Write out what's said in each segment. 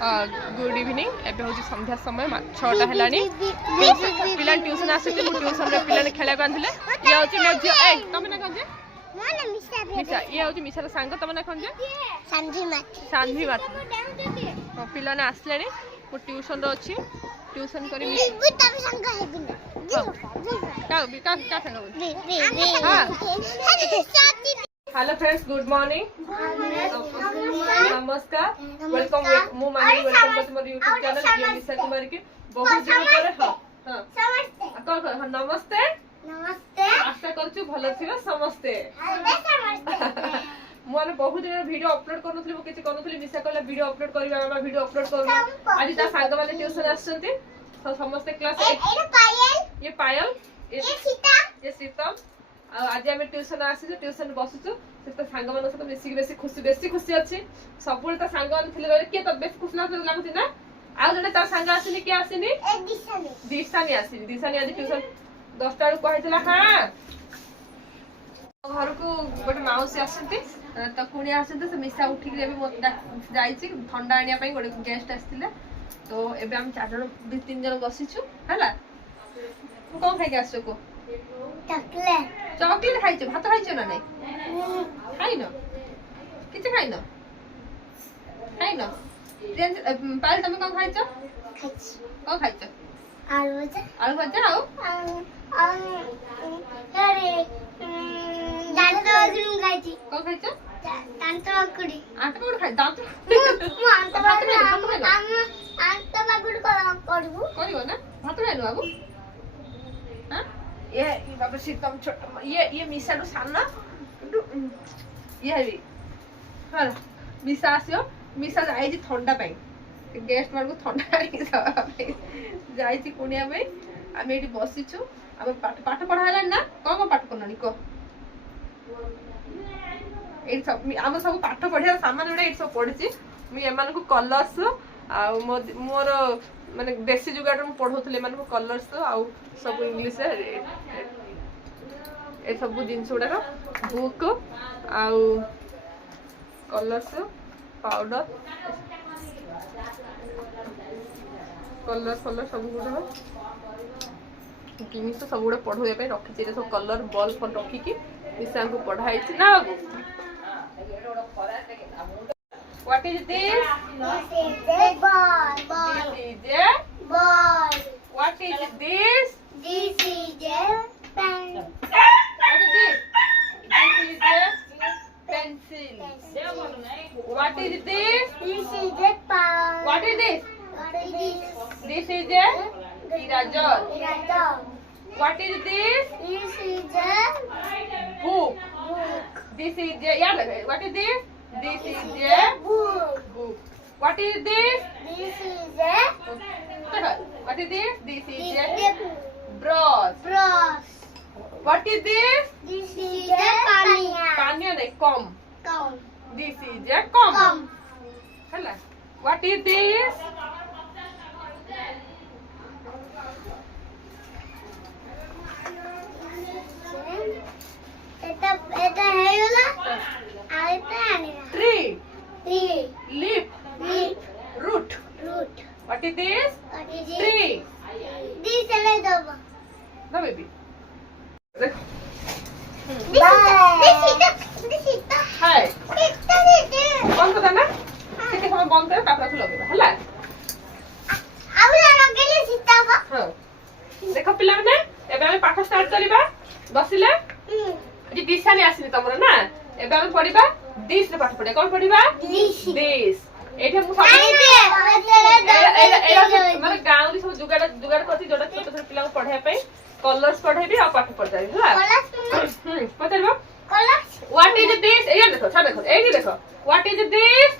Good evening एबे हूँ संध्या समय 6टा है पिला ट्यूशन आसती ट्यूशन पिला खेला आंधे ये हूँ मो झी ए तुम ना कौन मिशा ये हूँ मिशार सांग तुम ना कौन सान्वी माथि पिला आसले मो ट्यूशन अच्छी ट्यूशन कर हेलो फ्रेंड्स गुड मॉर्निंग नमस्कार वेलकम मु मानी वेलकम करते मोर YouTube चैनल ये मिशा कुमार के बहुत दिन पर हां हां कौन नमस्ते नमस्ते आशा करछु भलो थिबा समस्ते मोर बहुत दिन वीडियो अपलोड करनथली मो किछि करनथली मिशा कहला वीडियो अपलोड करबा हम वीडियो अपलोड करबा आज ता सांग माने ट्यूशन आछंती तो समस्त क्लास ये पायल ये सीतम आज आम ट्यूशन आसी ट्यूशन बसुचु से सांग मान सहित मिसिक बेसी खुशी अच्छी सब सांग थे किए तो बेस खुशी लगुच ना आउ जड़े तार सांग आसनी किए आसनी दिशानी आसनी दिशानी आज ट्यूशन 10टा कहला हाँ घर को गोटे मौसी आसती तो कुणी आसते मिशा उठिक जाइए ठंडा आने गोटे गेस्ट आसते तो एबे हम 4 जन 2-3 जन बसीचु है कौन खाई आस चॉकलेट खाई भात खाई ना नहीं खाइन कि खाइन खाइन पायल तुम कौन खाई कौन खाई आलू भजा कौन खाई भात खाइनु बाबू ये बाबा शीतम छोटा ये मिशा रू साना ये भी हां मिशा आसियो मिशा जाई जी ठंडा पाई गेस्ट मान को ठंडा जाई जी कुनिया में हम एठी बसिछु हम पाठ पढाला ना कौन पाठ करनानी को ए सब हम सब पाठ पढिया सामान उडे ए सब पढिछि मु एमान को कलर्स आ मोर माने देसी जुगाड़ में पढ़ौथले माने कलर्स आउ सब इंग्लिश ए सब जिनस गुड़ा बुक आउ कलर्स पाउडर कलर सब गुड़ा जिन सब गुड़ा पढ़ाई रखी सब कलर बल फल रखिकी मिशा को पढ़ाई ना What is this? This is a ball. This is a Ball. What is this? This is a pen. What is this? This is a pencil. What is this? This is a pen. What is this? What is this? This is a eraser. Eraser. What is this? This is a Book. book. This is a what is this? This is a book. What is this? This is a What is this? This is a this brush. brush. What is this? This is a panya. Panya nahi comb. Comb. This is a comb. Comb. Hala. What is this? এটা হেলা আরেকটা আনিনা Tree. tree Leaf. leaf Root. root What is this? what is it Tree. this is the No baby. देखो. this is the Hi. this बंद कर ना. ठीक है हम बंद कर तापर से लगेगा हला. आउला लगेले सीताबा हां. देखो पिला माने एबे हम पाठ स्टार्ट करिबा. बसिले. जी दिशानी आसीनी तमरा ना. एबे हम पढिबा दिस रे पाठ पढे. कोन पढिबा? दिस. एठे मु सब माने गाउली सब जुगाड़ करती जोटा छोट छोट पिला को पढाय पई कलर्स पढाइबी आ पाठ पढाइबी हला. पढाइबो. Colours What is this? ये देखो, सब देखो. एही देखो. What is this?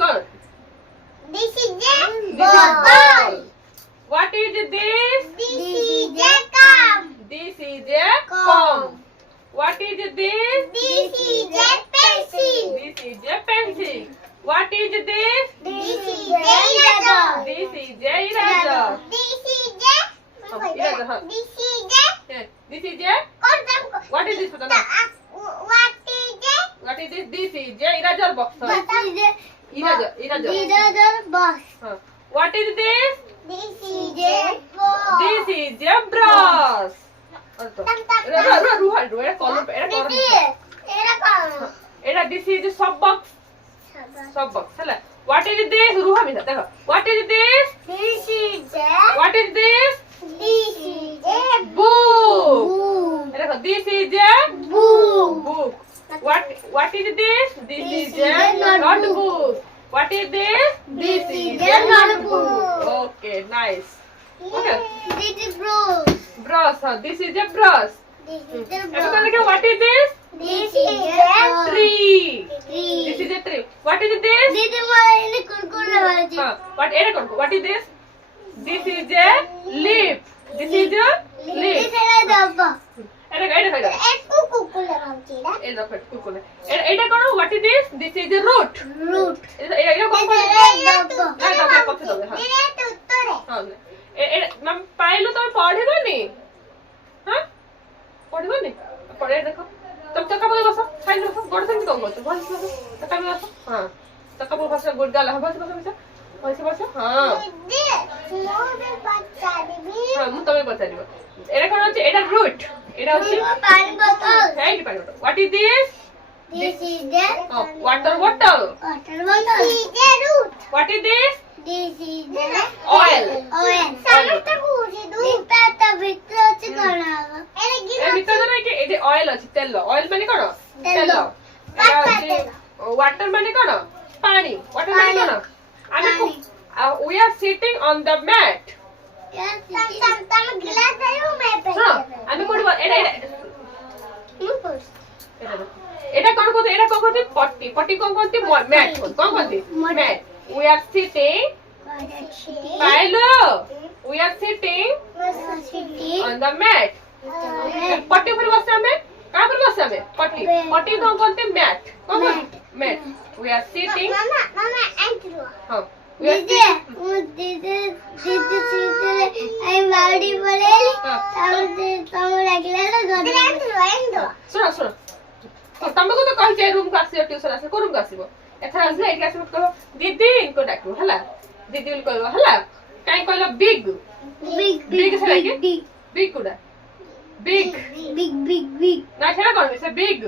कौन? this is the This is ball ball. What is this? this is the comb This is a comb. What is this? this is the pencil This is a pencil. What is this? this is the eraser This is a eraser. this is the eraser, huh? this is the Yeah. This is a what is this? Pata na? what is the What is this? This is a eraser box. this is the Eraser. Eraser box. What is this? This is a box. This is a brush. এটা কলম এটা this is a sub box. ହେଲା. What is this? রুহা মিশা দেখো. What is this? This is a What is this? book. Book. দেখো this is a book. What is this? This is a notebook. What is this? This is a notebook. Okay, nice. Okay. This is brush. Brush. This is a brush. This is a Everyone brush. look at what is this? This is a Tree. tree. This is a tree. What is this? This is my kurkure wala. What is this? This is a leaf. This is a leaf. This is a dabba. এটা খাইদা Esku kurkure wala. এটা ফেট কুকুলে এটা কোন what is this? This is a root. Root. এটা কোন This is a dabba. না দাও কথা দাও হ্যাঁ Direct uttore. হ্যাঁ এটা নাম পাইলো তুমি পড়িবনি হ্যাঁ পড়িবনি পড়ে দেখো তুমি তো কাপড় বসো খাই বসো গোড় থেকে কম করছো বসো বসো তো কাপড় বসো হ্যাঁ তো কাপড় বসো গোড় গালা বসো বসো বসো বসো বসো হ্যাঁ মোরে বাচ্চা দিবি। হ্যাঁ মু তুমি বতা দিব এটা কোন হচ্ছে এটা রুট এটা হচ্ছে পানি বোতল। হ্যাঁ কি পানি what is this This is the water bottle water bottle. This is the root. What is this This is the Oil. Oil. সামনেটা কুজি দু। এটা ভিতরে আছে কোন হবে? এর ভিতরে নাকি এই যে অয়েল আছে তেল অয়েল মানে কোন তেল। ওয়াটার মানে কোন পানি ওয়াটার মানে কোন আমি we are sitting on the mat তুমি গ্লাস দাও মে পে। আমি কোন এটা এটা কোন কথা এটা কোন কথা পটি পটি কোন কথা ম্যাট কোন কথা ম্যাট we are sitting পাইলো we are sitting on the mat पट्टी पर बस हमें कहाँ पर बस हमें पट्टी पट्टी कौन बोलते मैट कौन बोलते मैट we are sitting মামা মামা এন্ট্রো। हाँ we are দিদি দিদি আমি বাড়ি বলে তাহলে তোমার একলা গদে এন্ট্রো এন্ট্রো। सुनो सुनो तो तुमको तो कहीं जाए रूम का आसियो ट्यूशन आसे को रूम का आसिबो एथरा आसले एठी आसे को दीदी इनको डाकू हला दीदी को कहबो हला काई कहलो बिग बिग बिग से लागे बिग कुडा बिग बिग बिग बिग ना खेला करबे से बिग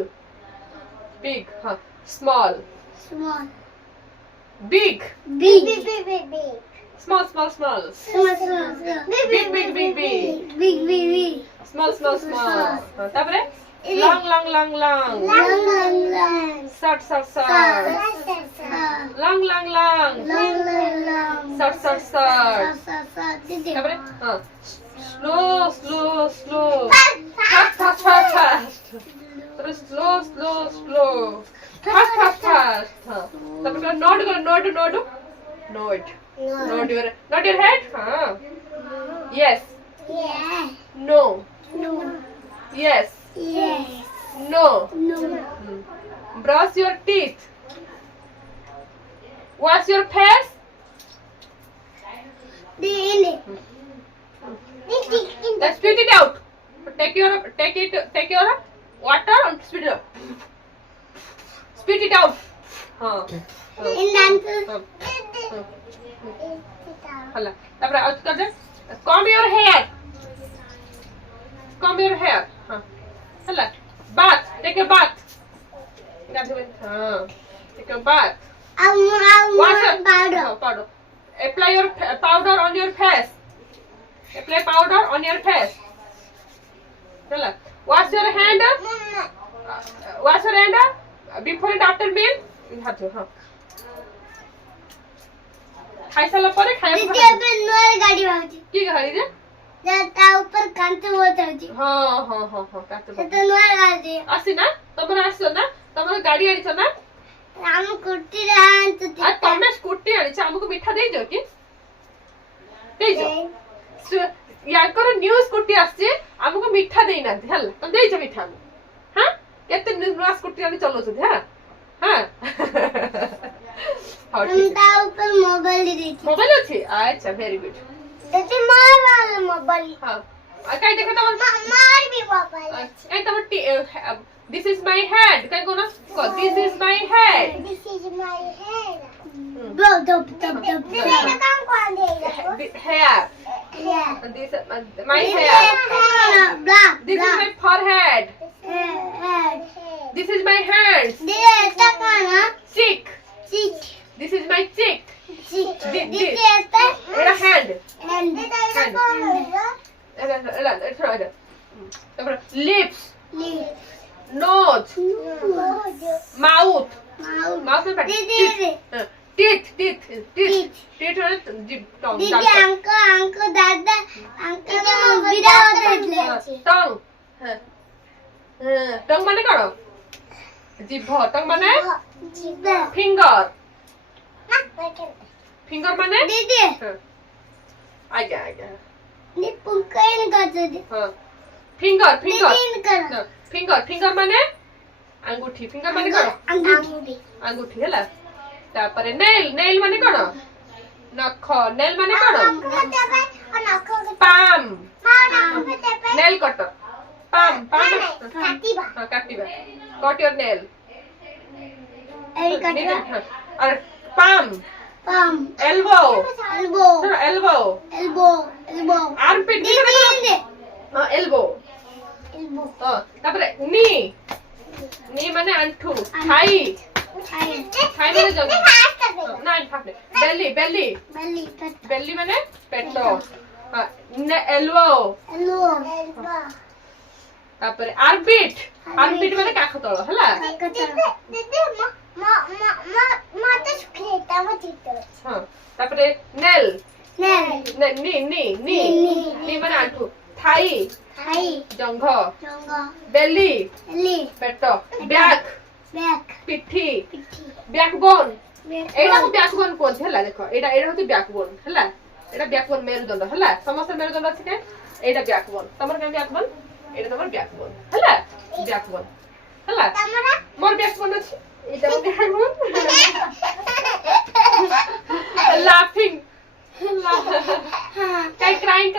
बिग हां small small big big big big small small small small small big big big big big big big small small small তারপরে long long long long long long long short short short long long long long long long short short short दीदी তারপরে slow slow slow fast fast fast fast তারপরে slow slow slow fast fast fast তারপরে nod করো nod nod nod nod your head yes yeah no no yes yes no no brush your teeth wash your face didi then spit it out take your water and spit it out spit it out hala তারপরে out কর দে comb your hair hala bath take a bath take a bath wash your powder apply your powder on your face apply powder on your face hala wash your hand before and after meal हाथ हाँ खाई साला परे खाया दीदी अब नोर गाड़ी भाजी की गाड़ी जे ता ऊपर कांते होत होती हाँ काटे तो नोर गाड़ी आसी ना तमरा आसो ना तमरा गाड़ी आनी छ ना हम कुर्ती रहन तो आ तमे स्कूटी आनी छ हमको मीठा दे जो की दे जो याकर न्यू स्कूटी आसी हमको मीठा देई ना हल तुम दे जो मीठा हां केते न्यू स्कूटी आनी चलो छ हां हां हम ता ऊपर मोबाइल दे दी मोबाइल আছে আচ্ছা ভেরি গুড दीदी मार वाला मोबाइल हां কাই দেখো তোমার मार भी मोबाइल এই তোমার দিস ইজ মাই হেড কাই কোন this is my head this is my head hair. This my hair. This is my forehead. This is my hands. Cheek. This is my cheek. Era hand. Lips. Nose. Mouth. Mouth में teeth. Teeth और tongue. Tongue. Tongue माने कौन? जिभ. Tongue माने finger. Finger माने? आगे. Finger. Finger माने अंगूठी. Finger माने कौन? अंगूठी है तापरे nail माने कौन? नख. nail माने कौन? palm. nail cutter. palm काटिबा. cut your nail. और palm. elbow. armpit elbow. तापरे knee माने अंठू. thigh माने जंघ. नहीं फापले. belly माने पेट. elbow. तापरे armpit माने काख तळ हला. हां तापरे nail knee माने अंठू. thigh जंघ. belly पेट. back पिठी. backbone एटा को backbone कोन हला देखो एटा होती backbone हला. एटा backbone मेरुदंड हला. समस्त मेरुदंड अछि के एटा backbone. तमर के backbone एटा तमर backbone हला. backbone हला. मोर backbone अछि एटा backbone. laughing crying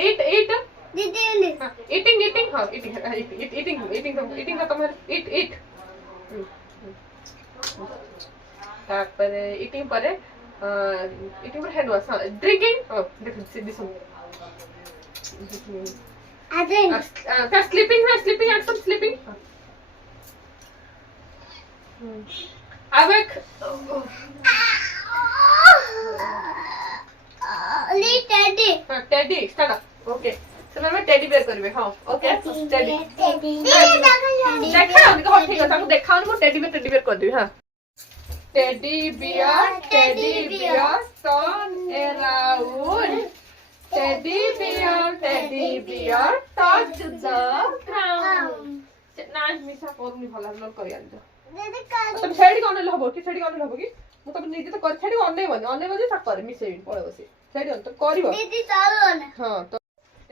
eat eating हाँ eating का तुम्हारे eat तापरे eating पर hand wash हाँ drinking हाँ देखो this one sleeping action sleeping awake teddy start up okay so मैं टेडी बेयर करबे हां ओके टेडी देखा उनको ठीक है ताको देखा उनको टेडी बेयर कर दिबे हां teddy bear turn around teddy bear touch the ground ना मिसा कोनी भला न करि आन तब छेडी कोन ले हबो कि मु तब निजे तो कर छेडी ऑनलाइन बने सा कर मिसे पळे बसे छेडी तो करिवो दीदी चालो हां